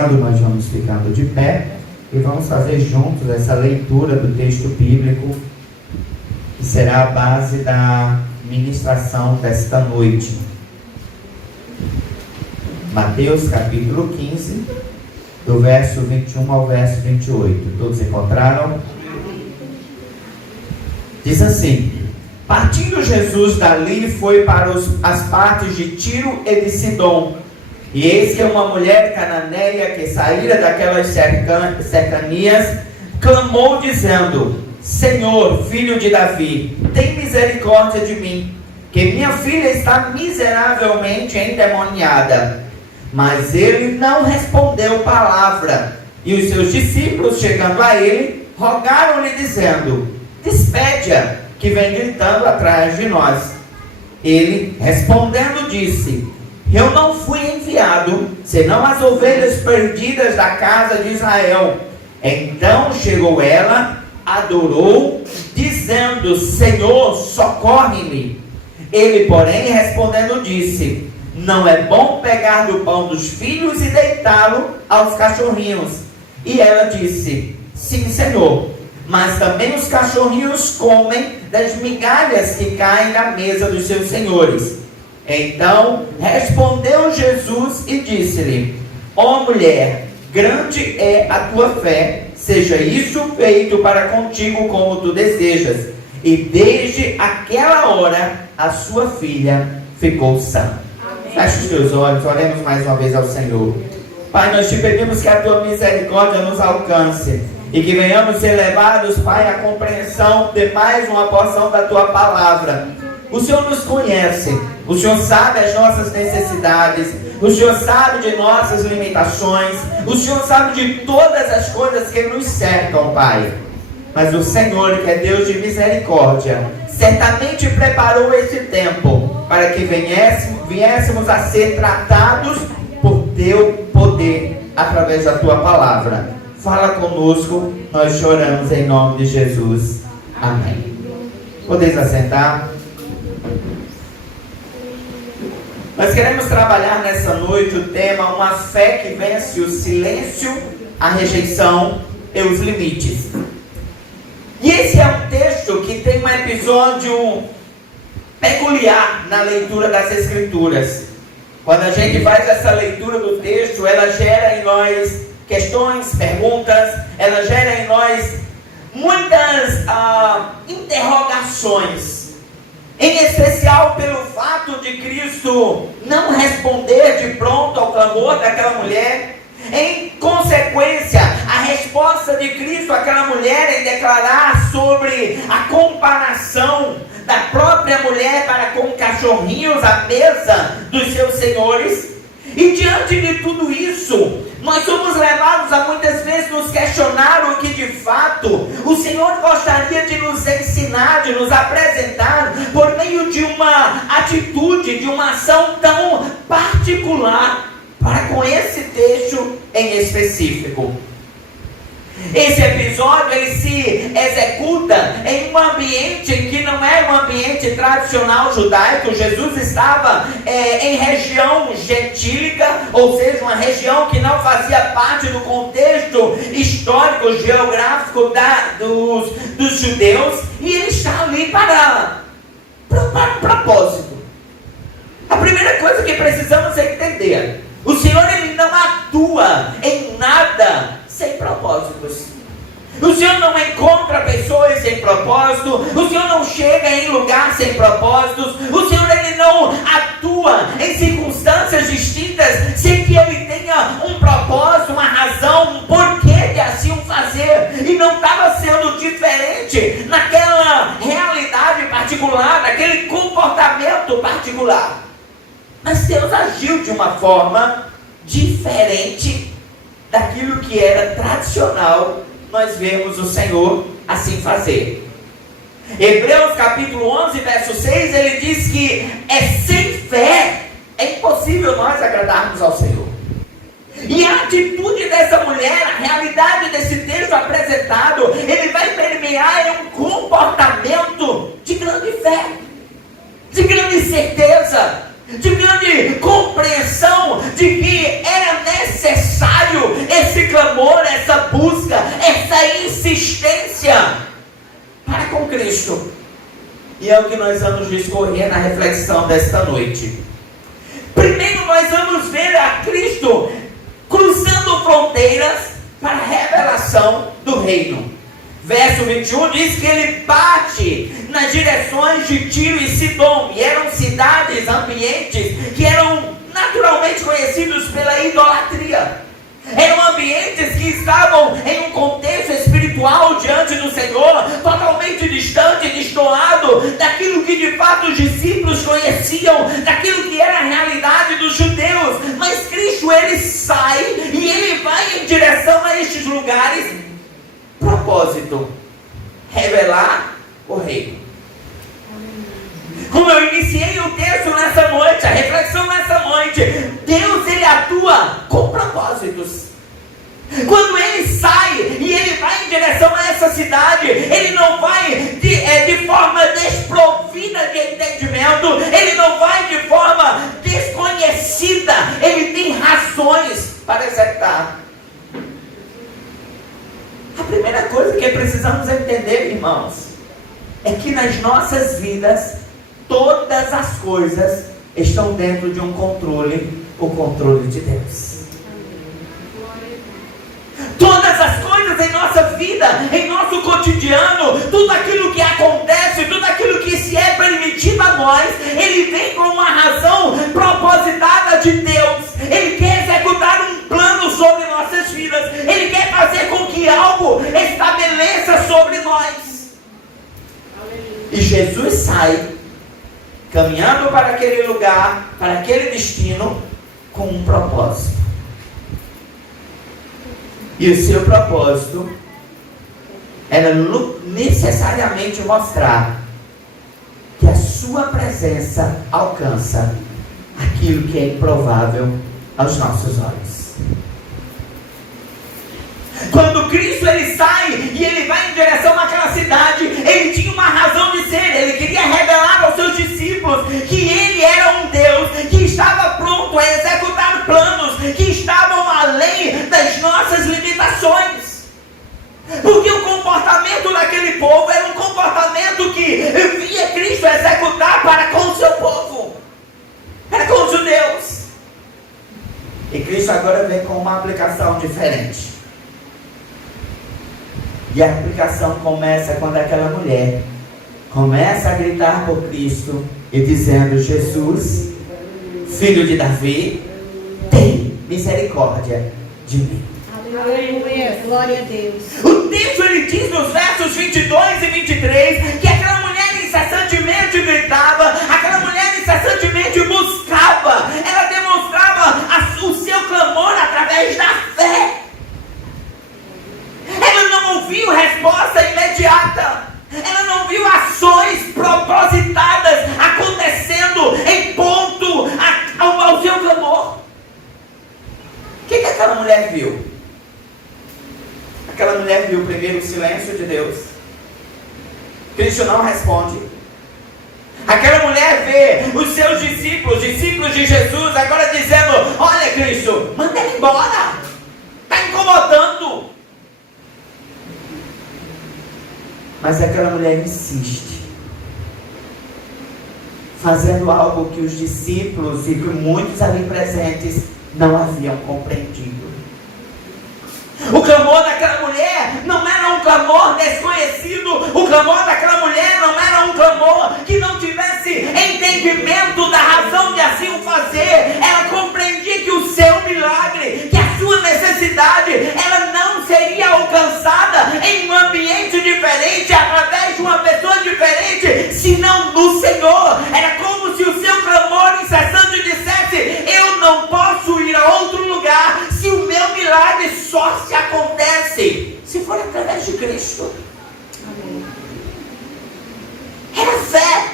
chegando, nós vamos ficando de pé e vamos fazer juntos essa leitura do texto bíblico, que será a base da ministração desta noite. Mateus capítulo 15, do verso 21 ao verso 28. Todos encontraram? Diz assim: partindo Jesus dali, foi para as partes de Tiro e de Sidom. E eis que uma mulher cananeia que saíra daquelas cercanias clamou dizendo: Senhor, filho de Davi, tem misericórdia de mim, que minha filha está miseravelmente endemoniada. Mas ele não respondeu palavra. E os seus discípulos, chegando a ele, rogaram-lhe dizendo: despede-a, que vem gritando atrás de nós. Ele, respondendo, disse: eu não fui enviado, senão as ovelhas perdidas da casa de Israel. Então chegou ela, adorou, dizendo: Senhor, socorre-me. Ele, porém, respondendo, disse: não é bom pegar do pão dos filhos e deitá-lo aos cachorrinhos. E ela disse: sim, Senhor, mas também os cachorrinhos comem das migalhas que caem da mesa dos seus senhores. Então respondeu Jesus e disse-lhe: ó mulher, grande é a tua fé, seja isso feito para contigo como tu desejas. E desde aquela hora a sua filha ficou sã. Feche os teus olhos, oremos mais uma vez ao Senhor. Pai, nós te pedimos que a tua misericórdia nos alcance e que venhamos ser levados, Pai, à compreensão de mais uma porção da tua palavra. O Senhor nos conhece, o Senhor sabe as nossas necessidades, o Senhor sabe de nossas limitações, o Senhor sabe de todas as coisas que nos cercam, Pai. Mas o Senhor, que é Deus de misericórdia, certamente preparou esse tempo para que viéssemos a ser tratados por teu poder através da tua palavra. Fala conosco, nós choramos em nome de Jesus. Amém. Podeis assentar? Nós queremos trabalhar nessa noite o tema uma fé que vence o silêncio, a rejeição e os limites. E esse é um texto que tem um episódio peculiar na leitura das Escrituras. Quando a gente faz essa leitura do texto, ela gera em nós questões, perguntas, ela gera em nós muitas interrogações. Em especial pelo fato de Cristo não responder de pronto ao clamor daquela mulher. Em consequência, a resposta de Cristo àquela mulher em declarar sobre a comparação da própria mulher para com cachorrinhos à mesa dos seus senhores. E diante de tudo isso, nós somos levados a muitas vezes nos questionar o que de fato o Senhor gostaria de nos ensinar, de nos apresentar por meio de uma atitude, de uma ação tão particular para com esse texto em específico. Esse episódio ele se executa em um ambiente que não é um ambiente tradicional judaico. Jesus estava em região gentílica, ou seja, uma região que não fazia parte do contexto histórico, geográfico dos judeus, e ele está ali para propósito. A primeira coisa que precisamos entender: o Senhor ele não atua em nada sem propósitos. O Senhor não encontra pessoas sem propósito. O Senhor não chega em lugar sem propósitos. O Senhor ele não atua em circunstâncias distintas sem que ele tenha um propósito, uma razão, um porquê de assim o fazer. E não estava sendo diferente naquela realidade particular, naquele comportamento particular. Mas Deus agiu de uma forma diferente daquilo que era tradicional. Nós vemos o Senhor assim fazer. Hebreus capítulo 11, verso 6, ele diz que sem fé é impossível nós agradarmos ao Senhor. E a atitude dessa mulher, a realidade desse texto apresentado, ele vai permear em um comportamento de grande fé, de grande certeza, de grande compreensão de que era necessário clamor, essa busca, essa insistência para com Cristo. E é o que nós vamos discorrer na reflexão desta noite. Primeiro nós vamos ver a Cristo cruzando fronteiras para a revelação do reino. Verso 21 diz que ele parte nas direções de Tiro e Sidom, e eram cidades, ambientes que eram naturalmente conhecidos pela idolatria. Eram ambientes que estavam em um contexto espiritual diante do Senhor, totalmente distante, destoado daquilo que de fato os discípulos conheciam, daquilo que era a realidade dos judeus. Mas Cristo, ele sai e ele vai em direção a estes lugares. Propósito: revelar o reino. Como eu iniciei o texto nessa noite, a reflexão nessa noite, Deus, ele atua com propósitos. Quando ele sai e ele vai em direção a essa cidade, ele não vai de forma desprovida de entendimento, ele não vai de forma desconhecida, ele tem razões para executar. A primeira coisa que precisamos entender, irmãos, é que nas nossas vidas, todas as coisas estão dentro de um controle, o controle de Deus. Todas as coisas em nossa vida, em nosso cotidiano, tudo aquilo que acontece, tudo aquilo que se é permitido a nós, ele vem com uma razão propositada de Deus. Ele quer executar um plano sobre nossas vidas. Ele quer fazer com que algo estabeleça sobre nós. E Jesus sai caminhando para aquele lugar, para aquele destino, com um propósito. E o seu propósito era necessariamente mostrar que a sua presença alcança aquilo que é improvável aos nossos olhos. Quando Cristo, ele sai e ele vai em direção àquela cidade, ele tinha uma razão de ser. Ele queria revelar aos seus discípulos que ele era um Deus que estava pronto a executar planos que estavam além das nossas limitações. Porque o comportamento daquele povo era um comportamento que via Cristo executar para com o seu povo, para com os judeus. E Cristo agora vem com uma aplicação diferente. E a aplicação começa quando aquela mulher começa a gritar por Cristo e dizendo: Jesus, filho de Davi, tem misericórdia de mim. Aleluia, glória a Deus. O texto, ele diz nos versos 22 e 23 que aquela mulher incessantemente gritava, aquela mulher incessantemente buscava, ela demonstrava o seu clamor através da fé. Ela não ouviu resposta imediata, ela não viu ações propositadas acontecendo em ponto ao seu clamor. O que aquela mulher viu? Aquela mulher viu primeiro o silêncio de Deus. Cristo não responde. Aquela mulher vê os seus discípulos de Jesus, agora dizendo: olha, Cristo, manda ele embora, está incomodando. Mas aquela mulher insiste, fazendo algo que os discípulos e que muitos ali presentes não haviam compreendido. O clamor daquela mulher não era um clamor desconhecido. O clamor daquela mulher não era um clamor que não tivesse entendimento da razão de assim o fazer. Ela compreendia que o seu milagre, que a sua necessidade, ela não seria alcançada em um ambiente diferente, através de uma pessoa diferente, senão do Senhor. Era como se o seu clamor incessante dissesse: eu não posso ir a outro lugar se o meu milagre só se acontece se for através de Cristo. Amém. Era fé,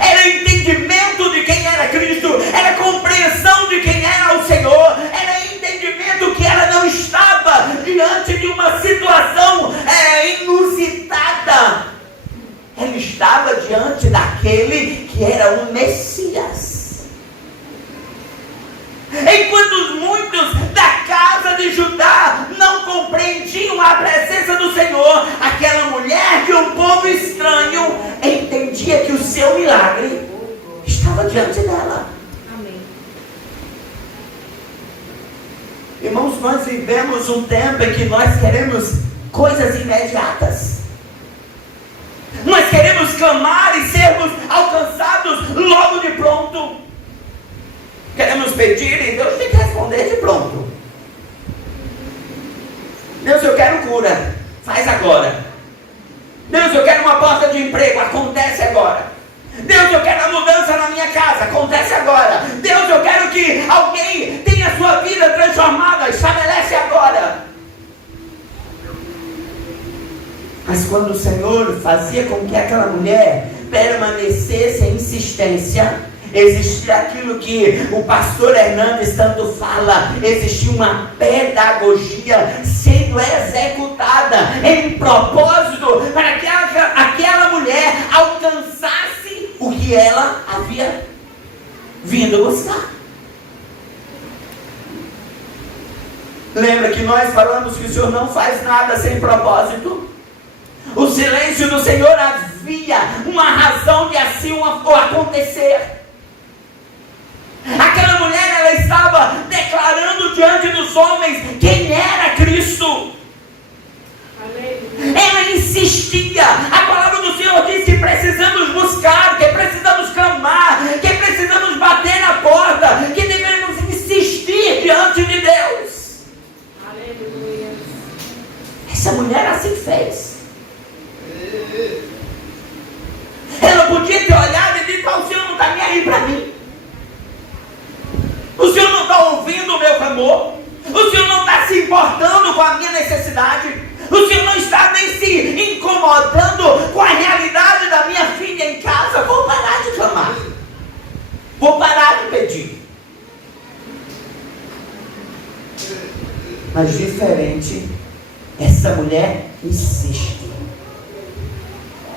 era entendimento de quem era Cristo, era compreensão de quem era o Senhor, era entendimento que ela não estava diante de uma situação inusitada. Ela estava diante daquele que era o Messias. Enquanto muitos da casa casa de Judá não compreendiam a presença do Senhor, aquela mulher que um povo estranho entendia que o seu milagre estava diante dela. Amém. Irmãos, nós vivemos um tempo em que nós queremos coisas imediatas. Nós queremos clamar e sermos alcançados logo de pronto. Queremos pedir e Deus tem que responder de pronto. Deus, eu quero cura, faz agora. Deus, eu quero uma porta de emprego, acontece agora. Deus, eu quero a mudança na minha casa, acontece agora. Deus, eu quero que alguém tenha a sua vida transformada, estabelece agora. Mas quando o Senhor fazia com que aquela mulher permanecesse em insistência, existia aquilo que o pastor Hernandes tanto fala, existia uma pedagogia sendo executada em propósito para que aquela mulher alcançasse o que ela havia vindo buscar. Lembra que nós falamos que o Senhor não faz nada sem propósito? O silêncio do Senhor havia uma razão de assim acontecer. Aquela mulher, ela estava declarando diante dos homens quem era Cristo. Ela insistia. A palavra do Senhor diz que precisamos buscar, que precisamos clamar, que precisamos bater na porta, que devemos insistir diante de Deus. Aleluia. Essa mulher assim fez. Ela podia ter olhado e dito: o Senhor não está nem aí para mim. O Senhor não está ouvindo o meu clamor. O Senhor não está se importando com a minha necessidade. O Senhor não está nem se incomodando com a realidade da minha filha em casa. Vou parar de clamar. Vou parar de pedir. Mas diferente, essa mulher insiste.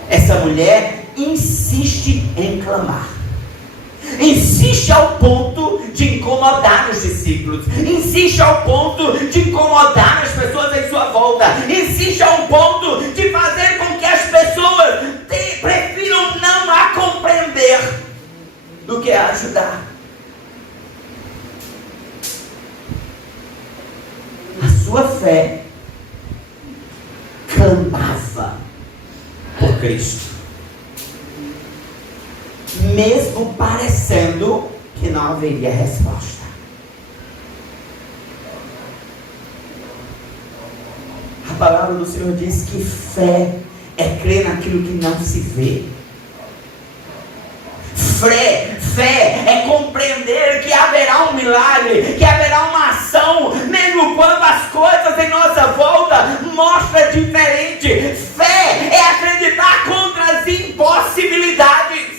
Essa mulher insiste em clamar. Insiste ao ponto de incomodar os discípulos. Insiste ao ponto de incomodar as pessoas em sua volta. Insiste ao ponto de fazer com que as pessoas prefiram não a compreender do que a ajudar. A sua fé clamava por Cristo, mesmo parecendo que não haveria resposta. A palavra do Senhor diz que fé é crer naquilo que não se vê. Fé é compreender que haverá um milagre, que haverá uma ação, mesmo quando as coisas em nossa volta mostram diferente. Fé é acreditar contra as impossibilidades.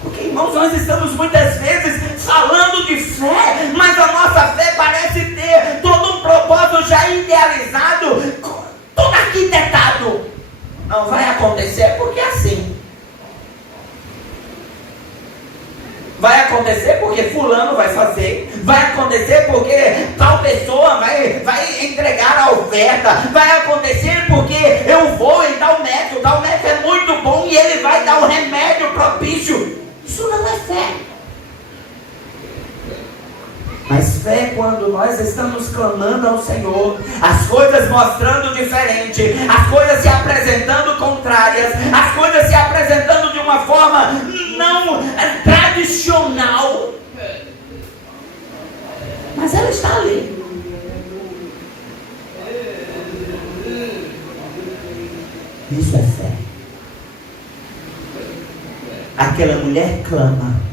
Porque, irmãos, nós estamos muitas vezes falando de fé, mas a nossa fé parece ter todo um propósito já idealizado, todo arquitetado. Não vai acontecer porque é assim. Vai acontecer porque fulano vai fazer. Vai acontecer porque tal pessoa vai entregar a oferta. Vai acontecer porque eu vou em tal médico. Tal médico é muito bom e ele vai dar o remédio propício. Isso não é fé. Mas fé é quando nós estamos clamando ao Senhor, as coisas mostrando diferente, as coisas se apresentando contrárias, as coisas se apresentando de uma forma não tradicional. Mas ela está ali. Isso é fé. Aquela mulher clama.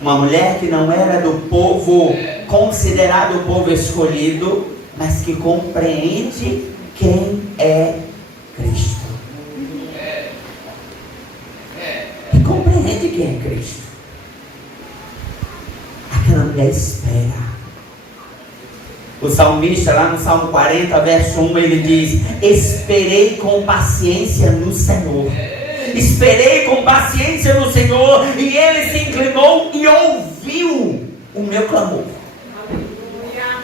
Uma mulher que não era do povo, considerado o povo escolhido, mas que compreende quem é Cristo. Que compreende quem é Cristo. Aquela mulher espera. O salmista, lá no Salmo 40, verso 1, ele diz: esperei com paciência no Senhor. Esperei com paciência no Senhor, e Ele se inclinou e ouviu ouviu o meu clamor. Aleluia.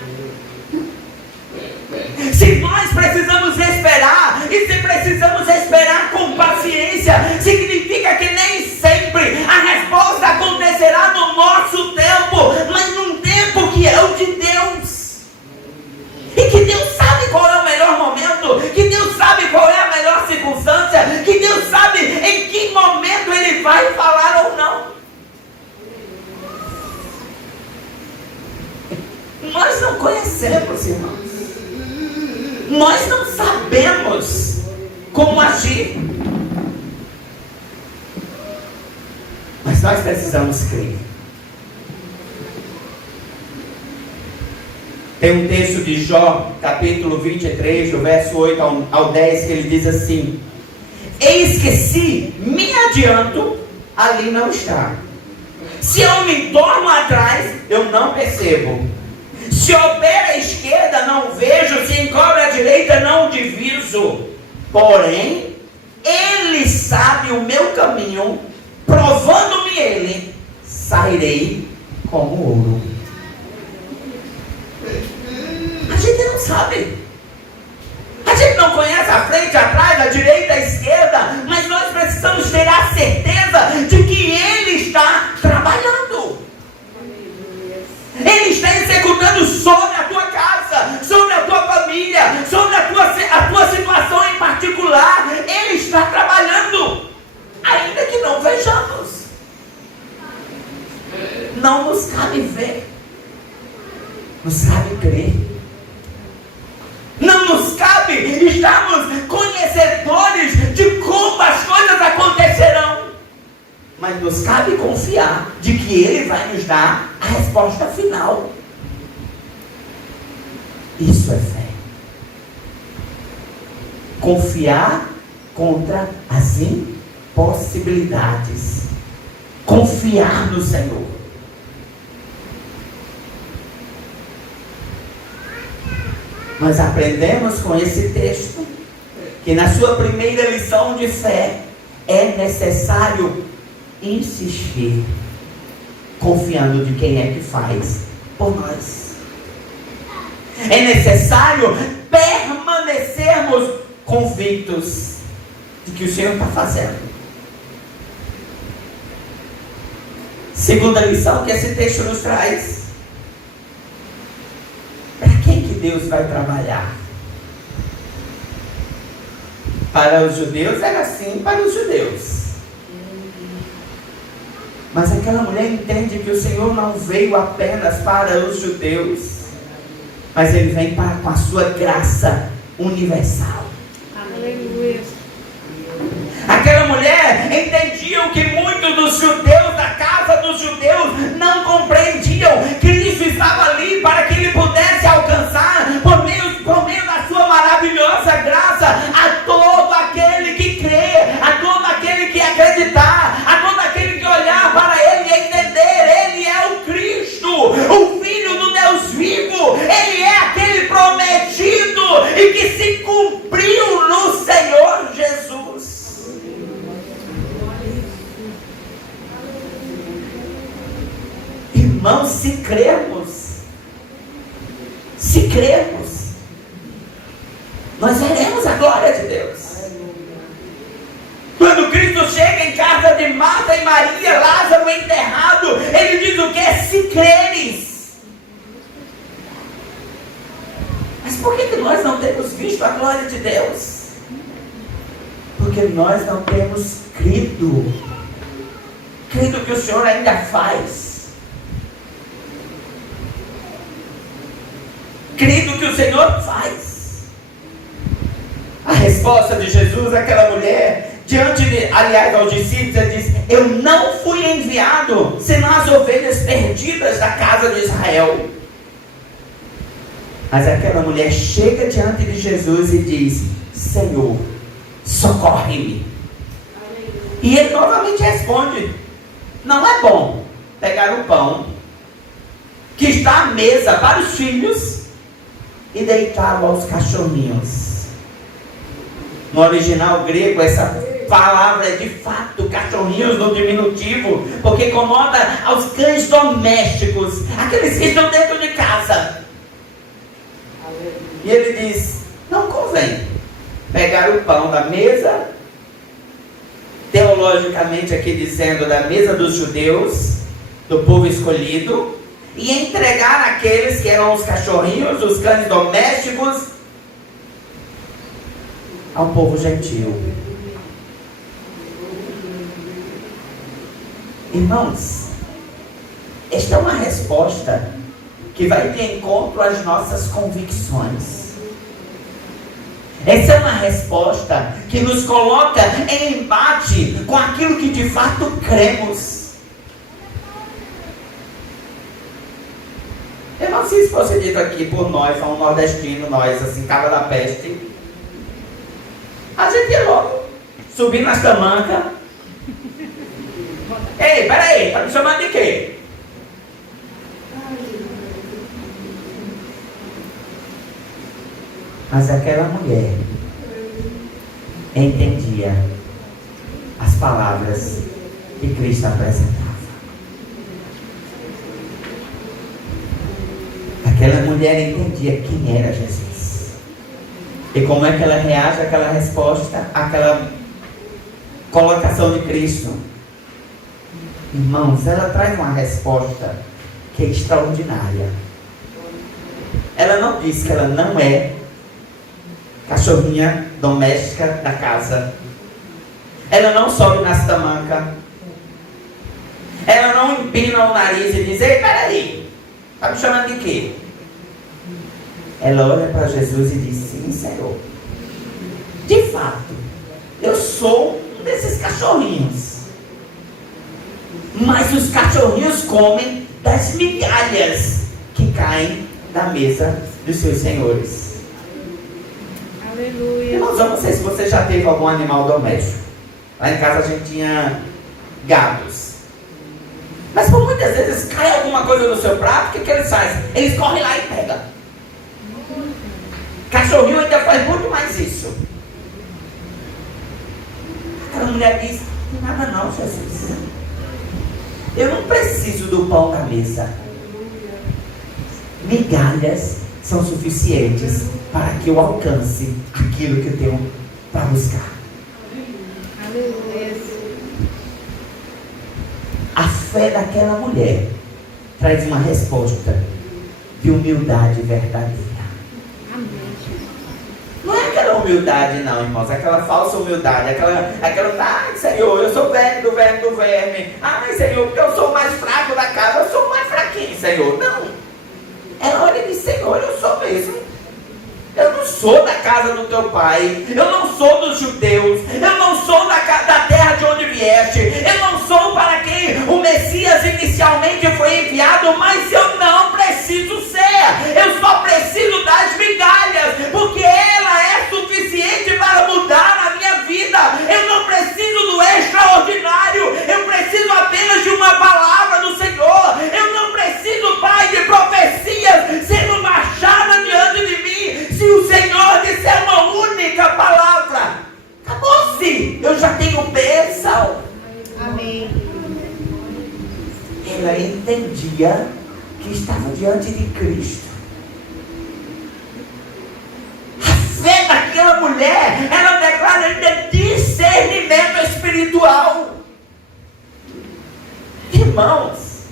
Se nós precisamos esperar, e se precisamos esperar com paciência, significa que nem sempre a resposta acontecerá no nosso tempo, mas num tempo que é o de Deus. E que Deus sabe qual é o melhor momento, que Deus sabe qual é a melhor circunstância, que Deus sabe em que momento Ele vai falar ou não. Nós não conhecemos, irmãos. Nós não sabemos como agir. Mas nós precisamos crer. Tem um texto de Jó, capítulo 23, do verso 8 ao 10, que ele diz assim: eis que se me adianto, ali não está. Se eu me torno atrás, eu não percebo. Se opera à esquerda, não vejo. Se encobre à direita, não diviso. Porém, Ele sabe o meu caminho. Provando-me Ele, sairei como ouro. A gente não sabe. A gente não conhece a frente, atrás, a direita, a esquerda. Mas nós precisamos ter a certeza de que Ele está trabalhando. Ele está executando sobre a tua casa, sobre a tua família, sobre a tua situação em particular. Ele está trabalhando, ainda que não vejamos. Não nos cabe ver, nos cabe crer. Não nos cabe estarmos conhecedores de como as coisas acontecerão. Mas nos cabe confiar de que Ele vai nos dar a resposta final. Isso é fé. Confiar contra as impossibilidades. Confiar no Senhor. Nós aprendemos com esse texto que na sua primeira lição de fé é necessário insistir, confiando de quem é que faz por nós. É necessário permanecermos convictos de que o Senhor está fazendo. Segunda lição que esse texto nos traz: para quem que Deus vai trabalhar? Para os judeus era assim, para os judeus. Mas aquela mulher entende que o Senhor não veio apenas para os judeus, mas Ele vem com a sua graça universal. Aleluia. Aquela mulher entendia o que muitos dos judeus, da casa dos judeus, não compreendiam. Cristo estava ali para que Ele pudesse alcançar, por meio da sua maravilhosa graça, a todo aquele que crê, a todo aquele que acreditar, a todo aquele que olhar para Ele e entender: Ele é o Cristo, o Filho do Deus vivo. Ele é aquele prometido e que se cumpriu no Senhor Jesus. Irmãos, se crermos, nós veremos a glória de Deus. Quando Cristo chega em casa de Marta e Maria, Lázaro enterrado, Ele diz o que? Se creres. Mas por que nós não temos visto a glória de Deus? Porque nós não temos crido que o Senhor ainda faz. Crido que o Senhor faz. A resposta de Jesus àquela mulher, aos discípulos, ele diz: eu não fui enviado senão as ovelhas perdidas da casa de Israel. Mas aquela mulher chega diante de Jesus e diz: Senhor, socorre-me. E Ele novamente responde: não é bom pegar o pão que está à mesa para os filhos e deitá-lo aos cachorrinhos. No original grego, essa palavra de fato, cachorrinhos no diminutivo, porque incomoda aos cães domésticos, aqueles que estão dentro de casa. E ele diz: não convém pegar o pão da mesa, teologicamente aqui dizendo da mesa dos judeus, do povo escolhido, e entregar aqueles que eram os cachorrinhos, os cães domésticos, ao povo gentil. Irmãos, esta é uma resposta que vai de encontro às nossas convicções. Essa é uma resposta que nos coloca em embate com aquilo que de fato cremos. Irmão, se isso fosse dito aqui por nós, um nordestino, nós, assim, cara da peste, a gente ia logo subir nas tamancas. Ei, peraí, tá me chamando de quê? Mas aquela mulher entendia as palavras que Cristo apresentava. Aquela mulher entendia quem era Jesus. E como é que ela reage àquela resposta, àquela colocação de Cristo? Irmãos, ela traz uma resposta que é extraordinária. Ela não diz que ela não é cachorrinha doméstica da casa. Ela não sobe nas tamancas. Ela não empina o nariz e diz: ei, peraí, tá me chamando de quê? Ela olha para Jesus e diz: sim, Senhor, de fato, eu sou um desses cachorrinhos. Mas os cachorrinhos comem das migalhas que caem da mesa dos seus senhores. Aleluia. Irmãos, eu não sei se você já teve algum animal doméstico. Lá em casa a gente tinha gatos. Mas por muitas vezes cai alguma coisa no seu prato, o que eles fazem? Eles correm lá e pegam. Cachorrinho ainda faz muito mais isso. Aquela mulher diz: não tem nada não, Jesus. Eu não preciso do pão da mesa. Migalhas são suficientes para que eu alcance aquilo que eu tenho para buscar. Aleluia. A fé daquela mulher traz uma resposta de humildade verdadeira. Não é aquela humildade não, irmãos, aquela falsa humildade, aquela, ai Senhor, eu sou verme do verme, ai Senhor, porque eu sou o mais fraco da casa, eu sou o mais fraquinho, Senhor. Não, ela olha e diz: Senhor, eu sou mesmo. Eu não sou da casa do teu pai, eu não sou dos judeus, eu não sou da terra de onde vieste, eu não sou para quem o Messias inicialmente foi enviado, mas eu não preciso ser, eu só preciso das migalhas, porque ela é suficiente para mudar a minha vida. Eu não preciso do extraordinário, eu preciso apenas de uma palavra do Senhor. Eu não preciso, Pai, de profecias sendo marchadas diante de mim. Se o Senhor disser uma única palavra, acabou-se, eu já tenho bênção. Amém. Ela entendia que estava diante de Cristo. A fé daquela mulher, ela declara ainda discernimento espiritual. Irmãos,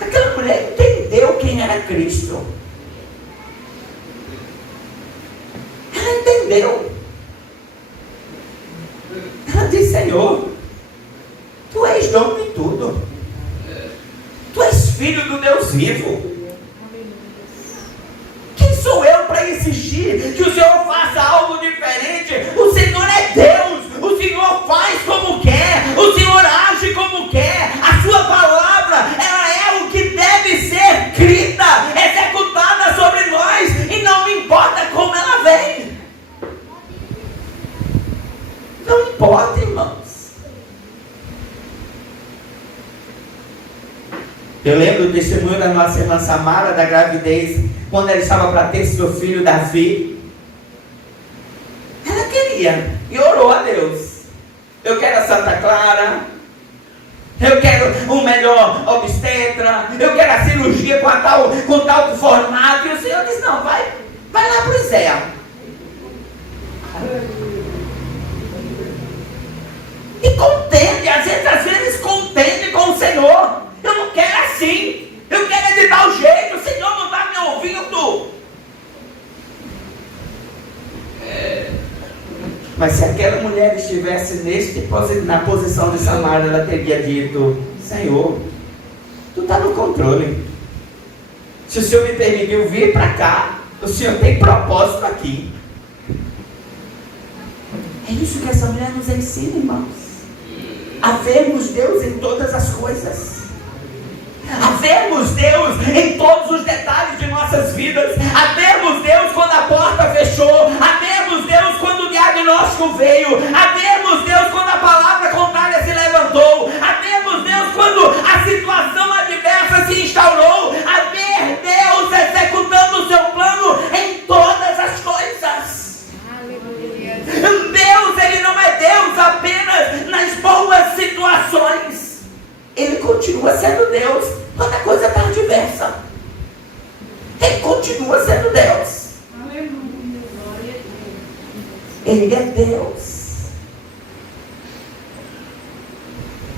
aquela mulher entendeu quem era Cristo. Ela entendeu. Ela disse: Senhor, tu és dono de tudo. Tu és filho do Deus vivo. Quem sou eu para exigir que o Senhor faça algo diferente? O Senhor é Deus. O Senhor faz como quer. O Senhor age como quer. A sua palavra, ela é o que deve ser escrita, executada sobre nós, e não importa como ela vem. Não importa, irmãos. Eu lembro do testemunho da nossa irmã Samara, da gravidez, quando ela estava para ter seu filho Davi. Ela queria e orou a Deus. eu quero a Santa Clara, eu quero o melhor obstetra, eu quero a cirurgia com tal formato. E o Senhor diz, não, vai lá para o Zé. E contende, às vezes contende com o Senhor. Eu não quero assim, eu quero de tal jeito, o Senhor não está me ouvindo. Mas se aquela mulher estivesse na posição de Samara, ela teria dito, Senhor, tu está no controle. Se o Senhor me permitiu vir para cá, o Senhor tem propósito aqui. É isso que essa mulher nos ensina, irmãos. A vermos Deus em todas as coisas. A vermos Deus em todos os detalhes de nossas vidas. A vermos Deus quando a porta fechou. A vermos Deus quando o diagnóstico veio. A vermos Deus quando a palavra contrária se levantou. A vermos Deus quando a situação adversa se instaurou. A ver Deus executando o seu plano em todas as coisas. Aleluia. Deus, Ele não é Deus apenas nas boas situações. Ele continua sendo Deus quando a coisa está adversa. Ele continua sendo Deus. Aleluia. Glória a Deus. Ele é Deus.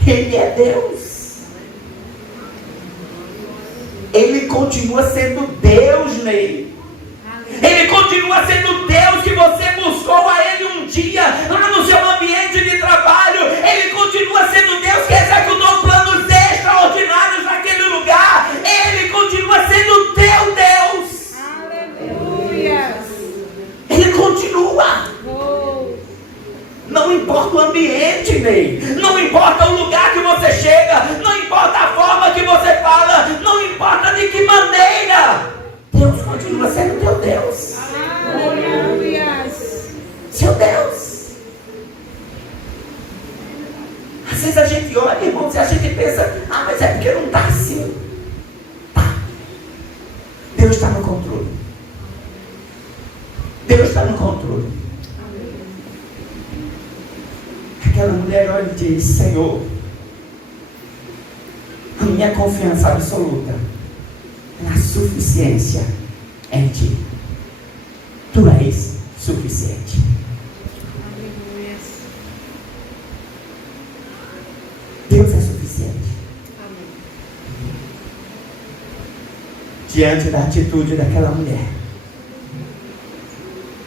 Ele é Deus. Ele continua sendo Deus, Ney. Ele continua sendo Deus que você buscou a Ele um dia lá no seu ambiente de trabalho. Ele continua sendo Deus que executou planos extraordinários naquele lugar. Ele continua sendo teu Deus. Aleluia. Ele continua. Oh. Não importa o ambiente, Ney. Não importa o lugar que você chega. Não importa a forma que você fala. Não importa de que maneira. Deus continua sendo teu Deus. Aleluia. Seu Deus. Às vezes a gente olha, irmãos, e a gente pensa, mas é porque não está assim. Tá. Deus está no controle. Deus está no controle. Aquela mulher olha e diz, Senhor, a minha confiança absoluta na suficiência em ti. Tu és suficiente. Aleluia. Deus é suficiente. Amém. Diante da atitude daquela mulher,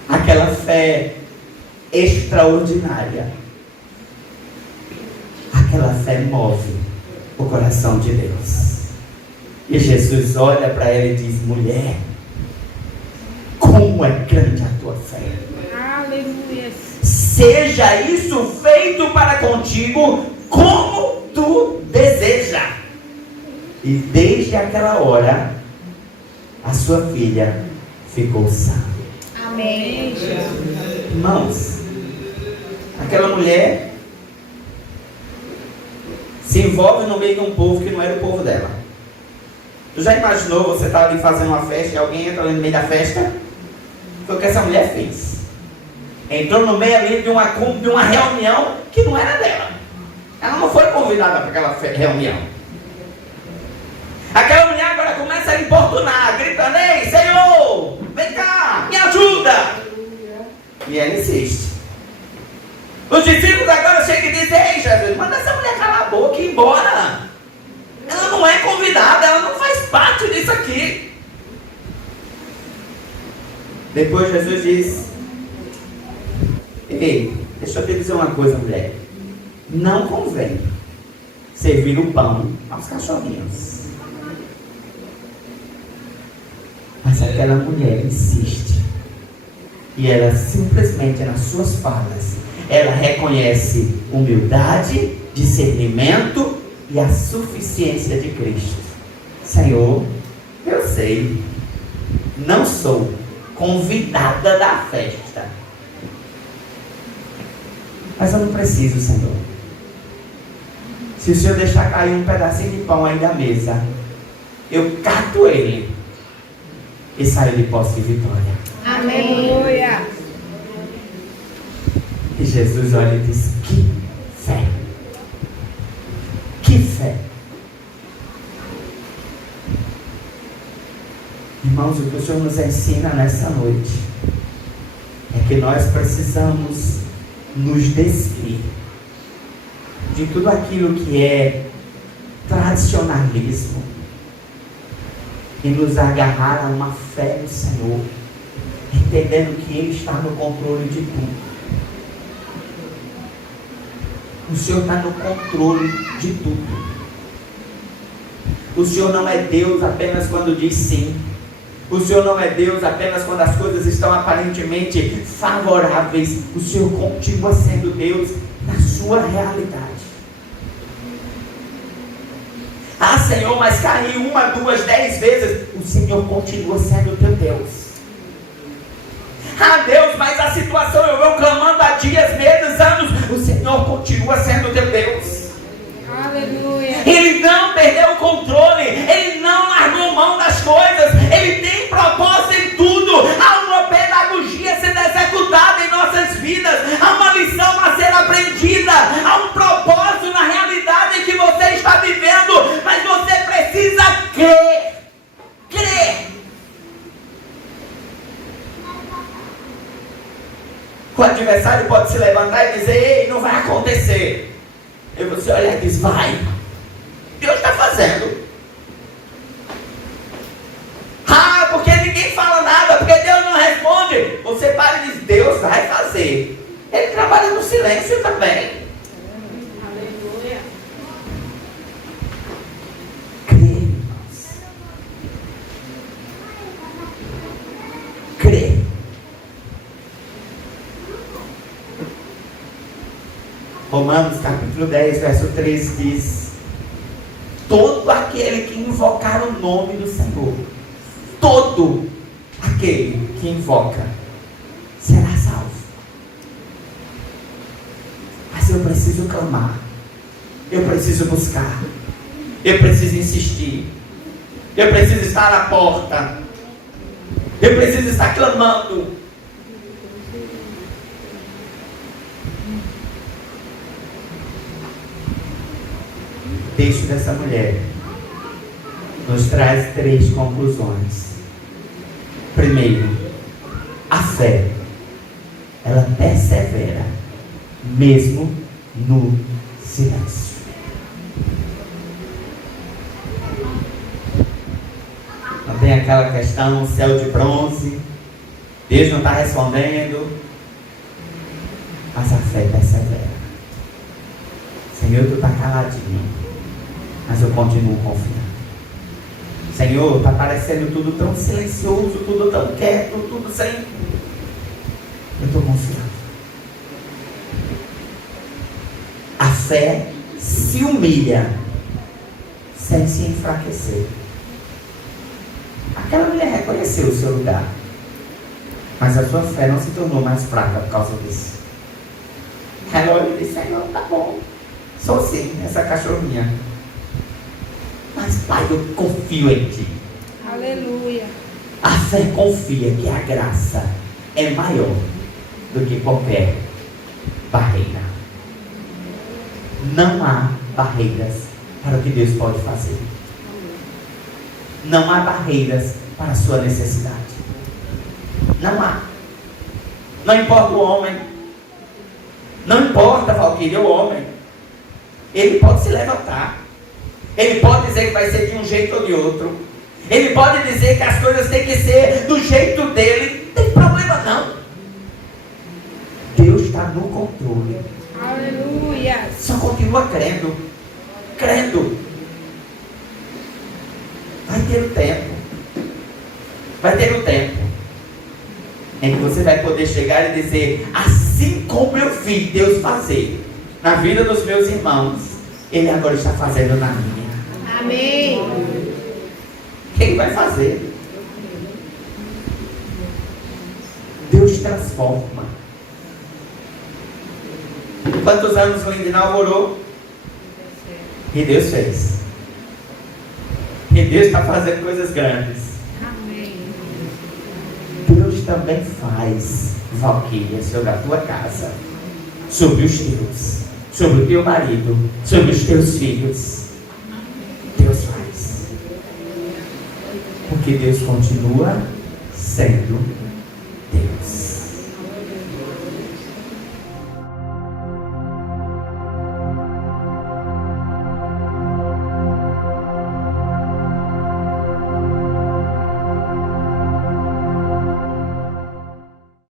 aquela fé extraordinária, aquela fé move o coração de Deus. E Jesus olha para ela e diz, mulher, como é grande a tua fé. Aleluia. Seja isso feito para contigo como tu deseja. E desde aquela hora, a sua filha ficou sã. Amém. Irmãos, aquela mulher se envolve no meio de um povo que não era o povo dela. Tu já imaginou você estar ali fazendo uma festa e alguém entra ali no meio da festa? Foi o que essa mulher fez. Entrou no meio ali de uma reunião que não era dela. Ela não foi convidada para aquela reunião. Aquela mulher agora começa a importunar, gritando, ei, Senhor, vem cá, me ajuda. E ela insiste. Os discípulos agora chegam e dizem, ei, Jesus, manda essa mulher calar a boca e ir embora. Ela não é convidada, ela não faz parte disso aqui. Depois Jesus diz, ei, deixa eu te dizer uma coisa, mulher. Não convém servir o pão aos cachorrinhos. Mas aquela mulher insiste. E ela simplesmente nas suas falas, ela reconhece humildade, discernimento e a suficiência de Cristo. Senhor, eu sei, não sou convidada da festa, mas eu não preciso, Senhor. Se o Senhor deixar cair um pedacinho de pão aí da mesa, eu cato ele e saio de posse de vitória. Aleluia. E Jesus olha e diz, que fé. Irmãos, o que o Senhor nos ensina nessa noite é que nós precisamos nos despir de tudo aquilo que é tradicionalismo e nos agarrar a uma fé no Senhor, entendendo que Ele está no controle de tudo. O Senhor está no controle de tudo. O Senhor não é Deus apenas quando diz sim. O Senhor não é Deus apenas quando as coisas estão aparentemente favoráveis. O Senhor continua sendo Deus na sua realidade. Ah, Senhor, mas caí 1, 2, 10 vezes. O Senhor continua sendo teu Deus. Ah, Deus, mas a situação eu vou clamando há dias, meses, anos. O Senhor continua sendo teu Deus. Aleluia. Ele não perdeu o controle. Ele não largou mão das coisas. Ele tem propósito em tudo. Há uma pedagogia sendo executada em nossas vidas. Há uma lição a ser aprendida. Há um propósito na realidade que você está vivendo. Mas você precisa crer. Crer. O adversário pode se levantar e dizer: ei, não vai acontecer. E você olha e diz: vai. Deus está fazendo. Ah, porque ninguém fala nada, porque Deus não responde. Você para e diz: Deus vai fazer. Ele trabalha no silêncio também. Aleluia. Crê, irmãos. Crê. Romanos capítulo 10, verso 13 diz: todo aquele que invocar o nome do Senhor, todo aquele que invoca, será salvo. Mas eu preciso clamar, eu preciso buscar, eu preciso insistir, eu preciso estar na porta, eu preciso estar clamando. O texto dessa mulher nos traz 3 conclusões. Primeiro, a fé, ela persevera mesmo no silêncio. Não tem aquela questão, céu de bronze, Deus não está respondendo, mas a fé persevera. Senhor, tu está caladinho, mas eu continuo confiando. Senhor, está parecendo tudo tão silencioso, tudo tão quieto, tudo sem... Eu estou confiando. A fé se humilha sem se enfraquecer. Aquela mulher reconheceu o seu lugar, mas a sua fé não se tornou mais fraca por causa disso. Ela olha e diz: Senhor, tá bom, sou sim essa cachorrinha, mas Pai, eu confio em Ti. Aleluia. A fé confia que a graça é maior do que qualquer barreira. Não há barreiras para o que Deus pode fazer. Não há barreiras para a sua necessidade. Não há. Não importa o homem. Não importa, Valquíria, o homem. Ele pode se levantar. Ele pode dizer que vai ser de um jeito ou de outro. Ele pode dizer que as coisas têm que ser do jeito dele. Não tem problema não. Deus está no controle. Aleluia. Só continua crendo. Crendo. Vai ter o tempo. Vai ter o tempo em que você vai poder chegar e dizer: assim como eu vi Deus fazer na vida dos meus irmãos, Ele agora está fazendo na minha. Amém. Quem vai fazer? Deus transforma. Quantos anos o Lindinal orou? E Deus fez. E Deus está fazendo coisas grandes. Amém. Deus também faz, Valquíria, sobre a tua casa, sobre os teus, sobre o teu marido, sobre os teus filhos. Porque Deus continua sendo